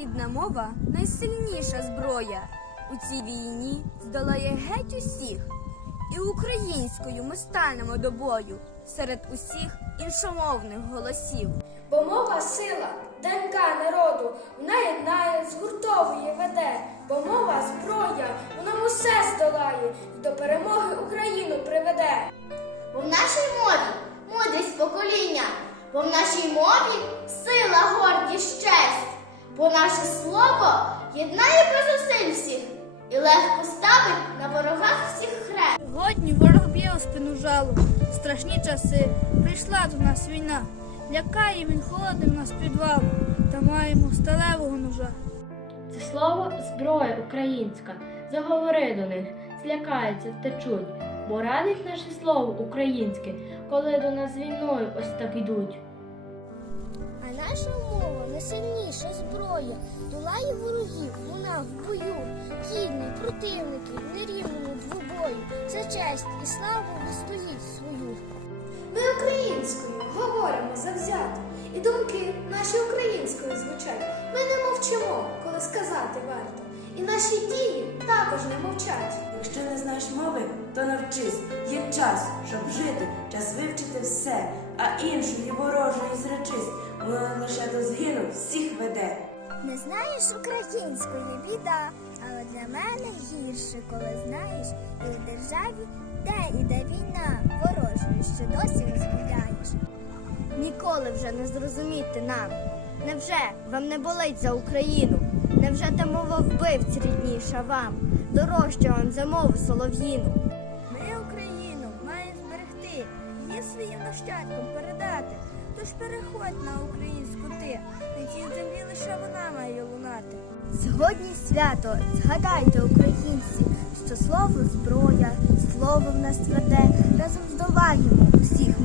Рідна мова найсильніша зброя. У цій війні здолає геть усіх. І українською ми станемо до бою серед усіх іншомовних голосів. Бо мова сила, ДНК народу, вона єднає, згуртовує, веде, бо мова зброя, вона усе здолає і до перемоги Україну приведе. Бо в нашій мові мудрість покоління, бо в нашій мові сила, гордість, честь, бо наше слово єднає без зусиль всіх і легко ставить на ворогах всіх хрест. Сьогодні ворог б'є у спину жалу. Страшні часи. Прийшла до нас війна. Лякає він холодним нас підвал. Та маємо сталевого ножа. Це слово зброя українська. Заговори до них, злякаються, втечуть, бо радить наше слово українське, коли до нас війною ось так ідуть. Найсильніша зброя, долає ворогів, вона в бою, гідні противники, нерівному двобою, за честь і славу вистоїть свою. Ми українською говоримо завзято, і думки наші українською звучать. Ми не мовчимо, коли сказати варто. І наші дії також не мовчать. Якщо не знаєш мови, то навчись. Є час, щоб жити, час вивчити все, а іншої ворожої зречись. Вона лише до згину. Не знаєш української біда, але для мене гірше, коли знаєш, і в державі, де іде війна, ворожою, що досі розмовляєш. Ніколи вже не зрозуміти нам. Невже вам не болить за Україну? Невже та мова вбивць рідніша вам? Дорожча вам за мову солов'їну? Ми Україну маємо зберегти, її своїм нащадкам передати. Тож переходь на українську ти. На цій землі лише вона має лунати. Сьогодні свято, згадайте, українці, що слово зброя, слово в нас тверде, разом здолаємо усіх.